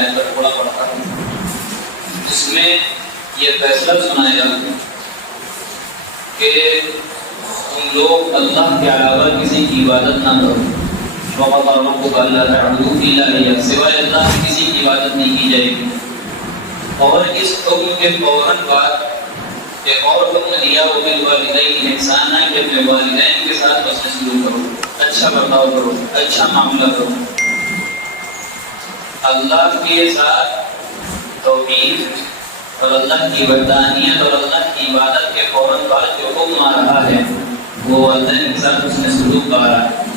آیت کا ٹکڑا پڑھا جس میں یہ فیصلہ سنایا کہ تم لوگ اللہ کے علاوہ کسی کی عبادت نہ کرو، وَقَضَى رَبُّكَ أَلَّا تَعْبُدُوا إِلَّا إِيَّاهُ، سوائے اللہ کی کسی کی عبادت نہیں کی جائے گی۔ اور اس حکم کے فوراً بعد ایک اور حکم دیا وَبِالْوَالِدَيْنِ إِحْسَانًا، کہ اپنے والدین کے ساتھ حسن سلوک کرو، اچھا برتاؤ کرو، اچھا معاملہ کرو۔ اللہ کے ساتھ توحید اور اللہ کی وحدانیت اور اللہ کی عبادت کے فوراً بعد جو حکم آ رہا ہے وہ والدین کے ساتھ حسن سلوک کا آ رہا ہے۔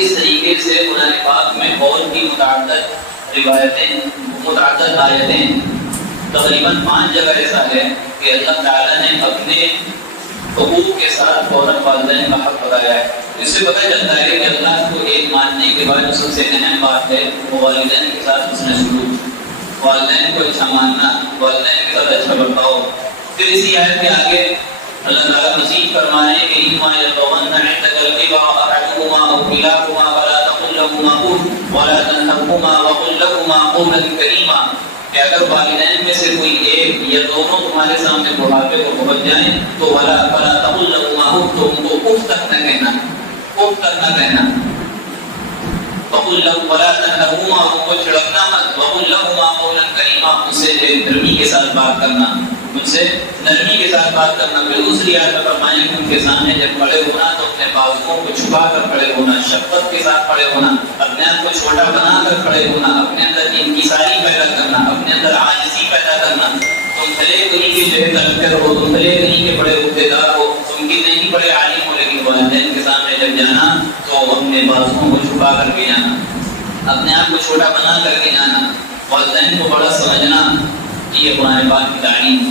اس طریقے سے قرآن پاک میں اور بھی متعدد روایتیں، متعدد آیتیں، تقریباً 5 جگہ ایسا ہے کہ اللہ تعالیٰ نے اپنے حقوق کے ساتھ فوراً والدین کا حق بتایا ہے۔ اس سے پتہ چلتا ہے کہ اللہ کو ایک ماننے کے بعد سب سے اہم بات ہے وہ والدین کے ساتھ حسن سلوک، والدین کو اچھا ماننا، والدین کے ساتھ اچھا برتاؤ۔ پھر اسی آیت کے آگے اللہ تعالیٰ مزید فرمانے کہ اِمَّا يَبْلُغَنَّ عِندَكَ الْكِبَرَ أَحَدُهُمَا أَوْ كِلَاهُمَا فَلَا تَقُل لَّهُمَا أُفٍّ وَلَا تَنْهَرْهُمَا وَقُل لَّهُمَا قَوْلًا كَرِيمًا، کہ اگر والدین میں سے کوئی ایک یا دونوں تمہارے سامنے بڑھاپے کو پہنچ جائیں تو فَلَا تَقُل لَّهُمَا أُفٍّ، تو ان کو اف تک نہ کہنا، اف تک نہ کہنا۔ وَقُل لَّهُمَا وَلَا تَنْهَرْهُمَا، ان کو چھڑکنا مت، وَقُل لَّهُمَا قَوْلًا كَرِيمًا، ان سے نرمی کے ساتھ بات کرنا، ان سے نرمی کے ساتھ بات کرنا۔ پھر دوسری آیت میں فرمائیں کہ ان کے سامنے جب کھڑے ہونا تو اپنے بازوؤں کو چھپا کر کھڑے ہونا، شفقت کے ساتھ کھڑے ہونا، اپنے آپ کو چھوٹا بنا کر کھڑے ہونا، اپنے اندر انکساری پیدا کرنا، اپنے اندر عاجزی پیدا کرنا۔ تم بھلے انہیں کے جو ہے کلکٹر ہو، تم بھلے انہیں کے بڑے عہدیدار ہو، تم کتنے ہی بڑے عالم ہو، لیکن والدین کے سامنے جب جانا تو اپنے بازوؤں کو چھپا کر کے جانا، اپنے آپ کو چھوٹا بنا کر کے جانا، والدین کو بڑا سمجھنا، یہ قرآن پاک کی تعلیم۔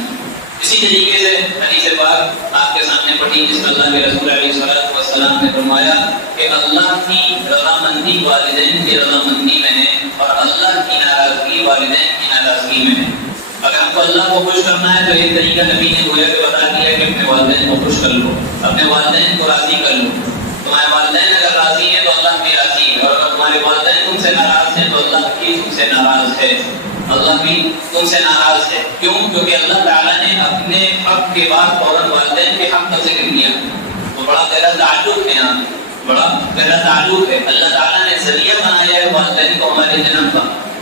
اسی طریقے سے حدیث پاک آپ کے سامنے پڑھی جس میں اللہ کے رسول علیہ السلام نے فرمایا کہ اللہ کی رضامندی والدین کی رضامندی میں ہے اور اللہ کی ناراضگی والدین کی ناراضگی میں ہے۔ اگر ہم کو اللہ کو خوش کرنا ہے تو ایک طریقہ نبی نے گویا کہ بتا دیا کہ اپنے والدین کو خوش کر لو، اپنے والدین کو راضی کر لو۔ تمہارے والدین اگر راضی ہیں تو اللہ بھی راضی ہے، اور اگر تمہارے والدین تم سے ناراض ہیں تو اللہ بھی تم سے ناراض ہے، اللہ بھی تم سے ناراض ہے۔ کیوں؟ کیونکہ اللہ تعالیٰ نے اپنے حق کے بعد فوراً والدین کے حق کا ذکر کیا، تو بڑا گہرا تعلق ہے یہاں، بڑا گہرا تعلق ہے۔ اللہ تعالیٰ نے ذریعہ بنایا ہے والدین کو ہمارے جنم کا،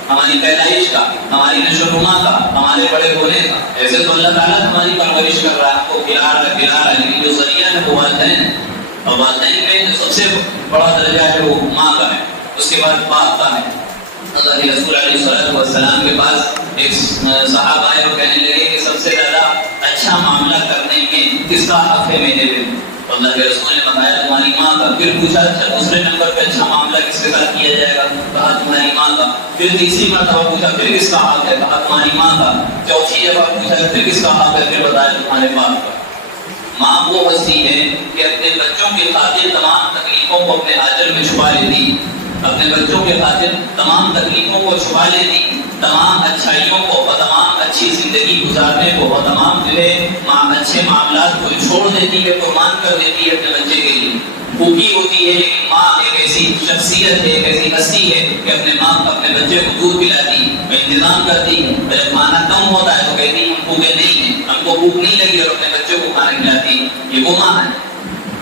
ہماری پیدائش کا، ہماری نشو و نما کا، ہمارے بڑے ہونے کا۔ ایسے تو اللہ تعالیٰ ہماری پرورش کر رہا ہے، آپ کو کھلا رہا ہے، لیکن جو ذریعہ ہے وہ والدین ہے، اور والدین میں جو سب سے بڑا درجہ ہے وہ ماں کا ہے، اس کے بعد باپ کا ہے۔ اللہ کے رسول علیہ السلام کے پاس ایک صحابہ آئے اور کہنے لگے کہ سب سے زیادہ اچھا معاملہ کرنے میں کس کا حق ہے میرے میں؟ اللہ کے رسول نے بتایا تمہاری ماں کا۔ پھر پوچھا اچھا دوسرے نمبر پہ اچھا معاملہ کس کے ساتھ کیا جائے گا؟ کہا تمہاری ماں کا۔ پھر تیسری مرتبہ پوچھا پھر کس کا حق ہے؟ کہا تمہاری ماں کا۔ چوتھی جگہ پوچھا پھر کس کا حق ہے؟ پھر بتایا تمہارے باپ کا۔ ماں وہ ہستی ہے کہ اپنے بچوں کی خاطر تمام تکلیفوں کو اپنے آنچل میں چھپا لیتی، اپنے بچوں کے خاطر تمام تکلیفوں کو چھپا لیتی، تمام اچھائیوں کو اور تمام اچھی زندگی گزارنے کو اور تمام جو ہے اچھے معاملات کو چھوڑ دیتی ہے، قربان کر دیتی ہے اپنے بچے کے لیے۔ بھوکی ہوتی ہے لیکن ماں ایک ایسی شخصیت ہے، ایک ایسی ہستی ہے کہ اپنے ماں اپنے بچے کو دودھ پلاتی، انتظام کرتی، جب کھانا کم ہوتا ہے تو کہتی ہم بھوکے نہیں ہیں، ہم کو بھوک نہیں لگی، اور اپنے بچے کو کھانا کھلاتی۔ یہ وہ ماں ہے،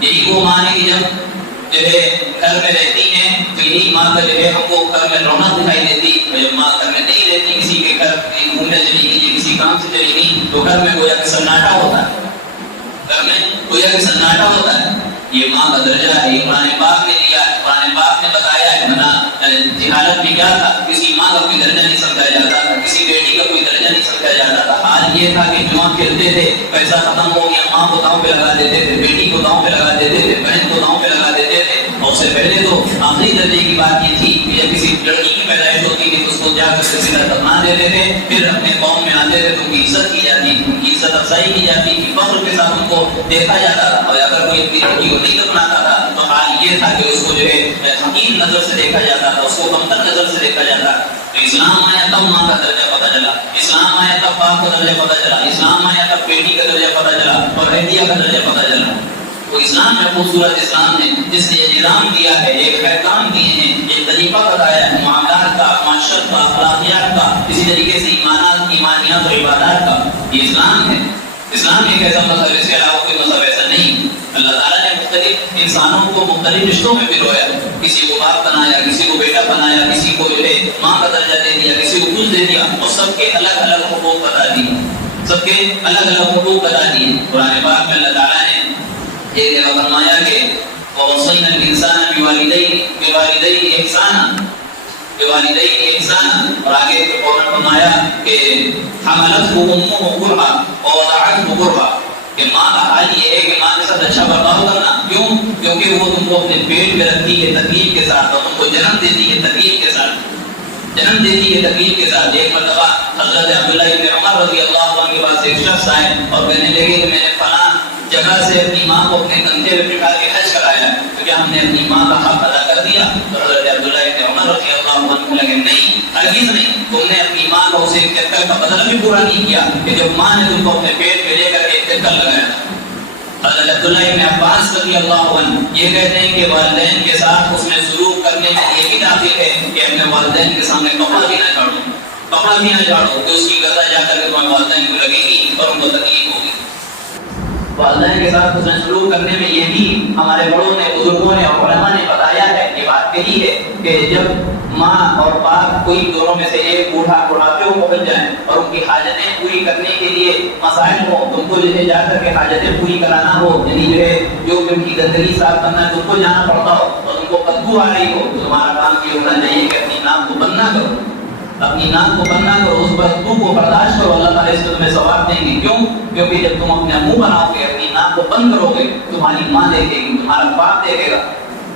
یہی وہ ماں ہے کہ جب جو ہے گھر میں رہتی ہیں تو یہی ماں کا جو ہے ہم کو گھر میں رونق دکھائی دیتی۔ جب ماں گھر میں نہیں رہتی، کسی کے گھر گھومنے چلی گئی، کسی کام سے چلی گئی، تو گھر میں گویا کہ سناٹا ہوتا ہے، گھر میں گویا کہ سناٹا ہوتا ہے۔ یہ ماں کا درجہ ہے، یہ قرآن پاک نے دیا ہے، قرآن پاک نے بتایا ہے۔ جہالت میں کیا تھا؟ کسی ماں کا کوئی درجہ نہیں سمجھا جاتا تھا، کسی بیٹی کا کوئی درجہ نہیں سمجھا جاتا تھا۔ حال یہ تھا کہ جوان کھیلتے تھے، پیسہ ختم ہو گیا، ماں کو داؤں پہ لگا دیتے تھے، بیٹی کو داؤں پہ لگا دیتے تھے، بہن کو داؤں پہ لگا دیتے تھے۔ اور اس سے پہلے تو آخری درجے کی بات یہ تھی کہ جب کسی لڑکی کی پیدائش ہوتی تھی تو اس کو جا کر سیدھا دفنا دیتے تھے، پھر اپنے قوم میں آتے تھے تو ان کی عزت کی جاتی، ان کی عزت افزائی کی جاتی تھی، فخر کے ساتھ ان کو دیکھا جاتا تھا۔ اور اگر کوئی اپنی لڑکی کو نہیں دفناتا تھا تو حال یہ تھا کہ اس کو جو ہے حقیر نظر سے دیکھا جاتا تھا، اس کو کمتر نظر سے دیکھا جاتا۔ تو اسلام آیا تب ماں کا درجہ پتہ چلا، اسلام آیا تب باپ کا درجہ پتہ چلا، اسلام آیا تب بیٹی کا درجہ پتہ چلا اور ہدیہ کا درجہ پتہ چلا۔ تو اسلام ہے خوبصورت اسلام نے جس نے نظام دیا ہے، ایک احکام دیے ہیں، ایک طریقہ بتایا ہے معاملات کا، معاشرت کا، اخلاقیات کا، اسی طریقے سے ایمانیات اور عبادات کا یہ اسلام ہے. اسلام ایک ایسا مذہب اس کے علاوہ کوئی مذہب ایسا نہیں. اللہ تعالیٰ نے مختلف انسانوں کو مختلف رشتوں میں پرویا. کسی کو باپ بنایا, کسی کو بیٹا بنایا, کسی کو جو ہے ماں کا درجہ دے دیا, کسی کو کچھ دے دیا, اور سب کے الگ الگ حقوق بتا دیے, سب کے الگ الگ حقوق بتا دیے. قرآن پاک میں اللہ تعالیٰ نے یہ فرمایا کہ وَوَصَّيْنَا الْإِنسَانَ بِوَالِدَيْهِ إِحْسَانًا اور آگے فوراً فرمایا کہ حملته أمه كرها ووضعته كرها کہ ماں کا حال یہ ہے کہ ماں کے ساتھ اچھا برتاؤ کرنا. کیوں؟ کیونکہ وہ تم کو اپنے پیٹ میں رکھتی ہے تکلیف کے ساتھ, اور تم کو جنم دیتی ہے تکلیف کے ساتھ, جنم دیتی ہے تکلیف کے ساتھ. ایک مرتبہ حضرت عبداللہ ابن عمر رضی اللہ عنہ کے پاس ایک شخص آئے اور کہنے لگے کہ میں نے فلاں جگہ سے اپنی ماں کو اپنے کندھے پہ بٹھا کے حج کرایا, تو کیا ہم نے اپنی ماں کا حق ادا کر دیا؟ تو حضرت عبداللہ ابن عمر رضی اللہ عنہ لگے نہیں, ہرگز نہیں. تم نے اپنی ماں کو اسے ایک چکر کا بدلہ بھی پورا نہیں کیا کہ جب ماں نے تم کو اپنے پیٹ پہ لے کر ایک چکر لگایا. حضرت عبداللہ ابن عباس رضی اللہ عنہ یہ کہتے ہیں کہ والدین کے ساتھ اس میں سلوک کرنے میں یہ بھی داخل ہے کہ اپنے والدین کے سامنے کپڑا بھی نہ جھاڑو, کپڑا بھی نہ جھاڑو, کہ اس کی غذا جا کر کے تمہارے والدین کو لگے گی اور ان کو تکلیف ہوگی. والدین کے ساتھ حسن سلوک کرنے میں یہ بھی ہمارے بڑوں نے, بزرگوں نے اور علماء نے بتایا ہے, یہ بات کہی ہے کہ جب ماں اور باپ کوئی دونوں میں سے ایک بڑھاپے کو پہنچ جائیں اور ان کی حاجتیں پوری کرنے کے لیے مسائل ہوں, تم کو جو ہے جا کر کے حاجتیں پوری کرانا ہو, یعنی جو ہے جو ان کی گندگی صاف کرنا ہے تم کو جانا پڑتا ہو, اور تم کو بدبو آ رہی ہو, تو تمہارا کام یہ ہونا چاہیے کہ اپنی ناک کو بند نہ کرو, اپنی ناک کو بند نہ کرو, اس بدبو کو برداشت کرو. اللہ تعالیٰ اس کو تمہیں ثواب دیں گے. کیوں؟ کیونکہ جب تم اپنا منہ بناؤ گے, اپنی ناک کو بند کرو گے, تمہاری ماں دیکھے گی, تمہارا باپ دیکھے گا,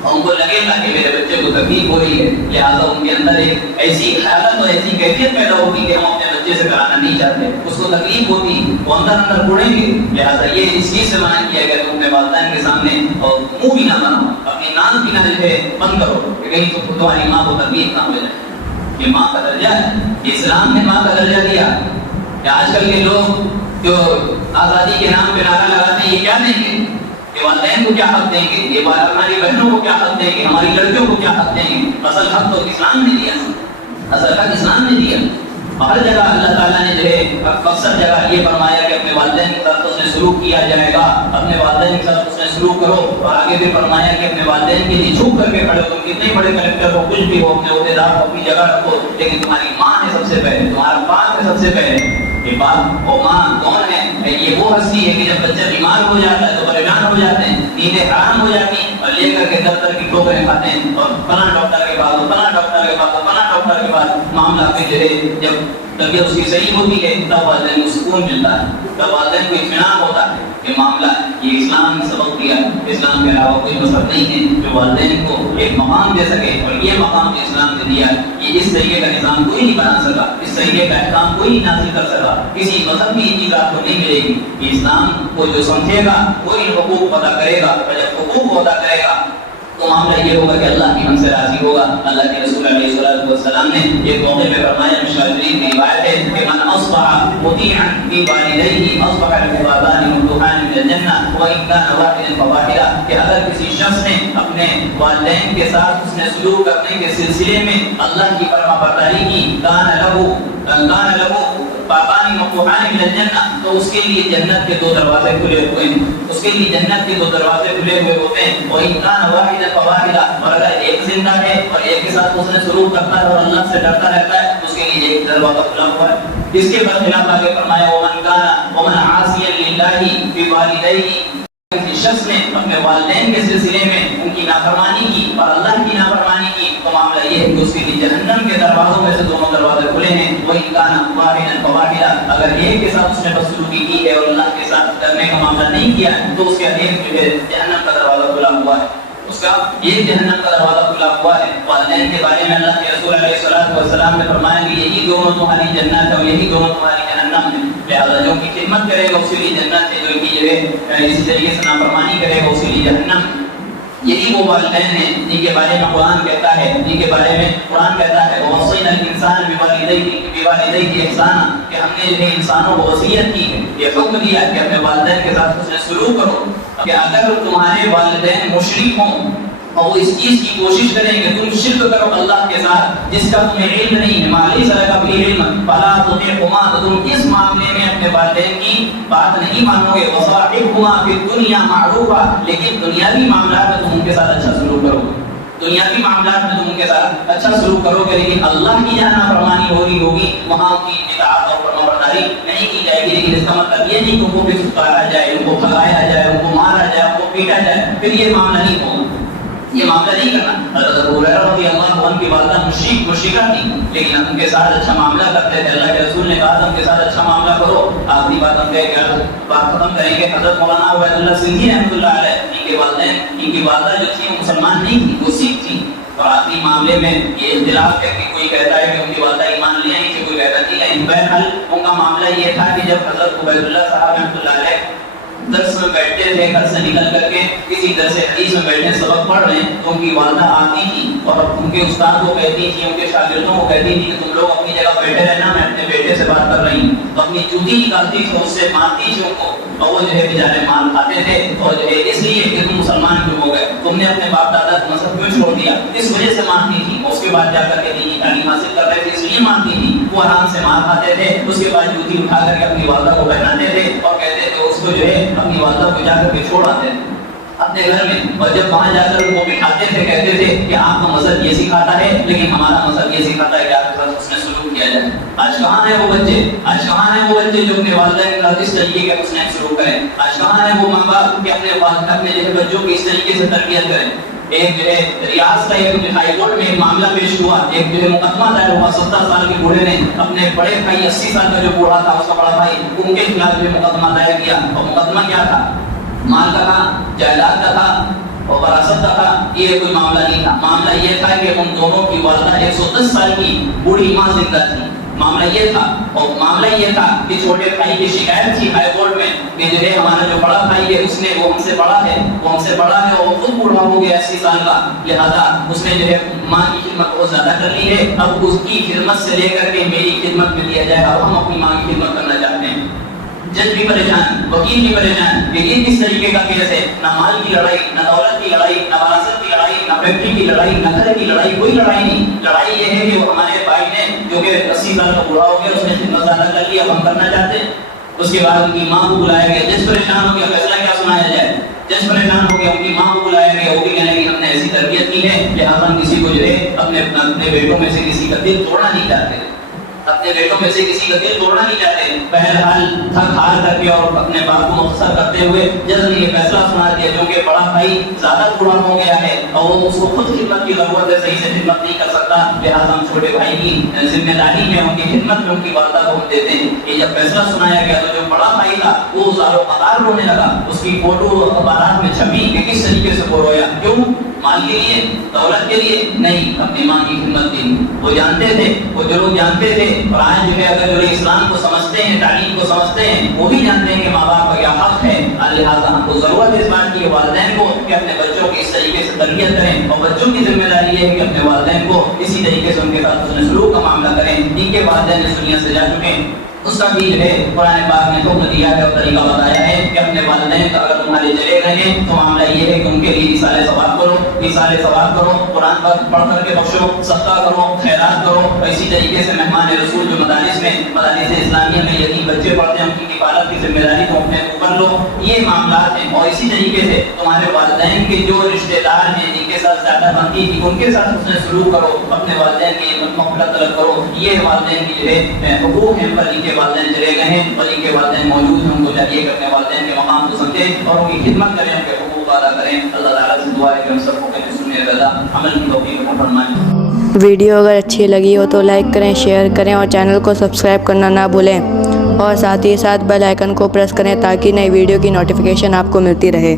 اور ان کو لگے گا کہ میرے بچے کو تکلیف ہو رہی ہے. لہٰذا ان کے اندر ایک ایسی حالت اور ایسی کیفیت پیدا ہوگی کہ ہم اپنے بچے سے کرانا نہیں چاہتے, اس کو تکلیف ہوگی, وہ اندر بڑھیں گے. لہٰذا یہ اس چیز سے منع کیا گیا, تم اپنے والدین کے سامنے اور منہ بھی نہ بناؤ, اپنی ناک بھی نہ جو ہے بند کرو کہ کہیں تمہاری ماں کو تکلیف نہ ہو جائے. یہ ماں کا درجہ ہے, اسلام نے ماں کا درجہ دیا. آج کل کے لوگ جو آزادی کے نام پہ نعرہ لگاتے ہیں, یہ کیا دیں گے کہ والدین کو کیا حق دیں گے, یہ ہماری بہنوں کو کیا حق دیں گے, ہماری لڑکیوں کو کیا حق دیں گے. اصل حق تو اسلام نے دیا, اصل حق اسلام نے دیا. ہر جگہ اللہ تعالیٰ نے جو ہے اکثر جگہ یہ فرمایا کہ اپنے والدین کے ساتھ اس نے سلوک کیا جائے گا, اپنے والدین کے ساتھ اس نے سلوک کرو. اور آگے بھی فرمایا کہ اپنے والدین کے لیے جھک کر کے کھڑے ہو, تم کتنے بڑے کلیکٹر ہو, کچھ بھی ہو, اپنے عہدیدار کو اپنی جگہ رکھو, لیکن تمہاری ماں ہے سب سے پہلے, تمہارا باپ ہے سب سے پہلے. یہ باپ اور ماں کون ہے؟ یہ وہ ہستی ہے کہ جب بچہ بیمار ہو جاتا ہے تو پریشان ہو جاتے ہیں, نیندیں حرام ہو جاتی ہیں, اور لے کر کے دفتر کی ٹھوکریں کھاتے ہیں, اور فلاں ڈاکٹر کے پاس, فلاں ڈاکٹر کے پاس, فلاں ڈاکٹر کے پاس. معاملہ پھر جو ہے جب طبیعت اس کی صحیح ہوتی ہے تب والدین کو سکون ملتا ہے, تب والدین کو اطمینان ہوتا ہے. یہ معاملہ یہ اسلام نے سبق دیا. اسلام کے علاوہ کوئی مذہب نہیں ہے جو والدین کو ایک مقام دے سکے, اور یہ مقام جو اسلام نے دیا یہ اس طریقے کا نظام کوئی نہیں بنا سکا, اس طریقے کا احکام کوئی نہیں حاصل کر سکا, کسی مذہب کی یہ چیز آپ کو نہیں ملے گی. اسلام کو جو سمجھے گا وہی حقوق ادا کرے گا, اور جب حقوق ادا کرے گا تو معاملہ یہ ہوگا کہ اللہ کی ہم سے راضی ہوگا. اللہ کے رسول علیہ الصلوۃ والسلام نے یہ موقع پہ فرمایا, مشکل شریف کی روایت ہے کہ من اصبح مطیعا فی والدیہ اصبح له بابان مفتوحان من الجنہ وان کان واحدا فواحدا, کہ اگر کسی شخص نے اپنے والدین کے ساتھ اس نے سلوک کرنے کے سلسلے میں اللہ کی فرما برداری کی, کان له بابان مفتوحان من الجنہ, تو اس کے لیے جنت کے 2 دروازے کھلے ہوئے ہیں, اس کے لیے جنت کے 2 دروازے کھلے ہوئے ہوتے ہیں. وان کان واحدا فواحدا, اور اگر ایک زندہ ہے اور ایک کے ساتھ اس نے سلوک کرتا ہے اور اللہ سے ڈرتا رہتا ہے, اس کے لیے ایک دروازہ کھلا ہوا ہے. اس کے برخلاف آگے فرمایا ومن عاصیا للہ بوالدیہ, کسی شخص نے اپنے والدین کے سلسلے میں ان کی نافرمانی کی اور اللہ کی نافرمانی کی, تو معاملہ یہ ہے کہ اس کے لیے جہنم کے دروازوں میں سے 2 دروازے کھلے ہیں. وَإِن كَانَ وَاحِدًا فَوَاحِدًا, اگر ایک کے ساتھ اس نے بدسلوکی کی ہے اور اللہ کے ساتھ کرنے کا معاملہ نہیں کیا تو اس کے ایک جو ہے جہنم کا دروازہ کھلا ہوا ہے, اس کا ایک جہنم کا دروازہ کھلا ہوا ہے. والدین کے بارے میں اللہ کے رسول علیہ الصلوۃ والسلام نے فرمایا کہ یہی دونوں تمہاری جنت ہے اور یہی دونوں تمہاری جہنم ہے. لہٰذا جو کی خدمت کرے گا اس کے لیے جنت ہے, جو کی جو ہے اسی طریقے سے نافرمانی کرے گا اس کے لیے جہنم. یہی وہ والدین ہیں جن کے بارے میں قرآن کہتا ہے, جن کے بارے میں قرآن کہتا ہے وَوَصَّيْنَا الْإِنسَانَ بِوَالِدَيْهِ إِحْسَانًا, کہ ہم نے جو ہے انسانوں کو وصیت کی ہے, یہ حکم دیا کہ اپنے والدین کے ساتھ اس نے سلوک کرو, کہ اگر تمہارے والدین مشرک ہوں اور وہ اس چیز کی کوشش کریں کہ تم شرک کرو اللہ کے ساتھ جس کا تمہیں علم نہیں ہے, مالی سرا کا بھی علم, اپنے والدین کی بات نہیں مانو گے وصاحبهما فی الدنیا معروفا، لیکن دنیاوی معاملات میں تم ان کے ساتھ اچھا سلوک کرو گے، دنیاوی معاملات میں تم ان کے ساتھ اچھا سلوک کرو گے، لیکن اللہ کی جہاں نافرمانی ہو رہی ہوگی وہاں کی اطاعت اور فرمانبرداری نہیں کی جائے گی۔ لیکن اس کا مطلب یہ نہیں کہ ان کو پھر ستارا جائے، ان کو بھگایا جائے، ان کو مارا جائے، ان کو پیٹا جائے، پھر یہ معاملہ نہیں ہوگا، یہ معاملہ نہیں کرنا۔ حضرت ابو ہریرہ رضی اللہ عنہ کی والدہ مشرکہ تھی، لیکن ہم ان کے ساتھ اچھا معاملہ کرتے تھے۔ اللہ کے رسول نے کہا ہم کے ساتھ اچھا معاملہ کرو۔ آخری بات ہم بات ختم کریں گے، حضرت مولانا عبید اللہ سندھی رحمۃ اللہ علیہ، ان کے والدین، ان کی والدہ جو تھی وہ مسلمان نہیں تھی، وہ سکھ تھی، اور آخری معاملے میں یہ اختلاف ہے کہ کوئی کہتا ہے کہ ان کی والدہ ایمان لے آئی تھی، کوئی کہتا نہیں ہے۔ بہرحال ان کا معاملہ یہ تھا کہ جب حضرت عبید اللہ صاحب رحمۃ اللہ علیہ درس میں بیٹھتے تھے، گھر سے نکل کر کے کسی درس حدیث میں بیٹھے سبق پڑھ رہے ہیں، تو ان کی والدہ آتی تھی اور ان کے استاد کو کہتی تھی، ان کے شاگردوں کو کہتی تھی کہ تم لوگ اپنی جگہ بیٹھے رہنا، میں اپنے بیٹے سے بات کر رہی ہوں، تو اپنی جوتی نکالتی تھی، اس سے مارتی تھی ان کو، اور وہ جو ہے بیچارے مار کھاتے تھے، اور جو ہے اس لیے کہ تم مسلمان کیوں ہو گئے، تم نے اپنے باپ دادا کا مذہب کیوں چھوڑ دیا، اس وجہ سے مارتی تھی۔ اس کے بعد جا کر کے دینی تعلیم حاصل کر رہے تھے، اس لیے مارتی تھی، وہ آرام سے مار کھاتے تھے، اس کے بعد جوتی اٹھا کر کے اپنی والدہ کو پہناتے تھے اور کہتے تھے اس کو جو ہے اپنی والدہ کو جا کر کے چھوڑ آتے تھے اپنے گھر میں، اور جب وہاں جا کر ان کو بٹھاتے تھے کہتے تھے کہ آپ کا مذہب یہ سکھاتا ہے، لیکن ہمارا مذہب یہ سکھاتا ہے کہ آپ کے ساتھ حسن سلوک کیا جائے۔ آج کہاں ہیں وہ بچے، آج کہاں ہیں وہ بچے جو اپنے والدین کے ساتھ اس طریقے کا حسن سلوک کریں، آج کہاں ہیں وہ ماں باپ کہ اپنے جو ہے بچوں کی اس طریقے سے تربیت کریں۔ ایک جو ہے ریاض کا ایک ہائی کورٹ میں ایک معاملہ پیش ہوا، ایک جو ہے مقدمہ دائر ہوا، 17 سال کے بوڑھے نے اپنے بڑے بھائی 80 سال کا جو بوڑھا تھا اس کا بڑا بھائی، ان کے خلاف جو مقدمہ دائر کیا، اور مقدمہ کیا تھا، مال کا تھا، جائیداد کا تھا اور وراثت کا تھا، یہ کوئی معاملہ نہیں تھا۔ معاملہ یہ تھا کہ ان دونوں کی والدہ 110 سال کی بوڑھی ماں زندہ تھی، معاملہ یہ تھا، اور معاملہ یہ تھا کہ چھوٹے بھائی کی شکایت تھی ہائی کورٹ میں کہ جو ہے ہمارا جو بڑا بھائی ہے اس نے وہ ہم سے بڑا ہے، اور وہ خود بوڑھا ہو گیا 80 سال کا، لہذا اس نے جو ہے ماں کی خدمت بہت زیادہ کر لی ہے، اب اس کی خدمت سے لے کر کے میری خدمت میں لیا جائے، اب ہم اپنی ماں کی خدمت کرنا چاہتے ہیں۔ جج بھی پریشان، وکیل بھی پریشان کہ یہ کس طریقے کا کیس ہے، نہ مال کی لڑائی، نہ دولت کی لڑائی، نہ وراثت کی لڑائی، نہ فیکٹری کی لڑائی، نہ گھر کی لڑائی، کوئی لڑائی نہیں۔ لڑائی یہ ہے کہ وہ ہمارے بھائی نے جو کہ 80 سال کا بوڑھا ہو گیا، اس نے خدمت زیادہ کر لی، اب ہم کرنا چاہتے ہیں۔ اس کے بعد ان کی ماں کو بلایا گیا، جج پریشان ہو گیا، فیصلہ کیا سنایا جائے، جج پریشان ہو گیا، ان کی ماں کو بلایا گیا، وہ بھی کہنے لگی ہم نے ایسی تربیت کی ہے لہٰذا ہم کسی کو جو ہے اپنے بیٹوں میں سے کسی کا دل توڑنا نہیں چاہتے، اپنے بیٹوں میں سے کسی کا دل توڑنا نہیں چاہتے۔ بہرحال تھک ہار کر کے اور اپنے باپ کو مختصر کرتے ہوئے جج نے یہ فیصلہ سنا دیا، کیونکہ بڑا بھائی زیادہ بوڑھا ہو گیا ہے اور وہ اس کو خود خدمت کی ضرورت ہے، صحیح سے خدمت نہیں کر سکتا، لہٰذا ہم چھوٹے بھائی کی ذمہ داری میں ان کی خدمت میں ان کی والدہ کو ہم دیتے ہیں۔ یہ جب فیصلہ سنایا گیا تو جو بڑا بھائی تھا وہ زارو قطار رونے لگا، اس کی فوٹو اخبارات میں چھپی کہ کس طریقے سے وہ رویا، کیوں؟ مال کے لیے، دولت کے لیے نہیں، اپنی ماں کی خدمت کے لیے۔ وہ جانتے تھے، وہ جو لوگ جانتے تھے، اور آج جو ہے اگر جو اسلام کو سمجھتے ہیں، تعلیم کو سمجھتے ہیں، وہ بھی جانتے ہیں کہ ماں باپ کا کیا حق ہے، لہٰذا ہم کو ضرورت ہے اس بات کی والدین کو کہ اپنے بچوں کی اس طریقے سے تربیت کریں، اور بچوں کی ذمہ داری یہ ہے کہ اپنے والدین کو اسی طریقے سے ان کے ساتھ حسن سلوک کا معاملہ کریں۔ جن کے والدین اس دنیا سے جا چکے ہیں اس کا بھی جو ہے قرآن پاک نے حکم دیا ہے اور طریقہ بتایا ہے کہ اپنے والدین کا اگر تمہارے چلے گئے ہیں تو معاملہ یہ ہے کہ ان کے لیے ایصال ثواب کرو، ایصال ثواب کرو، قرآن پڑھ کر کے بخشو، صدقہ کرو، خیرات کرو، اور اسی طریقے سے مہمان رسول جو مدارس اسلامیہ میں یتیم بچے پڑھتے ہیں ان کی کفالت کی ذمہ داری کو اپنے اوپر لو، یہ معاملات ہیں۔ اور اسی طریقے سے تمہارے والدین کے جو رشتے دار ہیں جن کے ساتھ زیادہ بنتی تھی ان کے ساتھ حسن سلوک کرو، اپنے والدین کی مغفرت طلب کرو، یہ والدین کی جو ہے حقوق ہیں، پر ان کے والدین چلے گئے ہیں اور ان کے والدین موجود ہیں، ان کو چاہیے کہ اپنے والدین کے مقام کو سمجھیں اور ان کی خدمت کریں، ان کے حقوق ادا کریں۔ اللہ تعالیٰ سے دعا ہے کہ ہم سب کو سننے رضا عمل کی توفیق عطا فرمائے۔ ویڈیو اگر اچھی لگی ہو تو لائک کریں، شیئر کریں اور چینل کو سبسکرائب کرنا نہ بھولیں، اور ساتھ ہی ساتھ بیل آئیکن کو پریس کریں تاکہ نئی ویڈیو کی نوٹیفیکیشن آپ کو ملتی رہے۔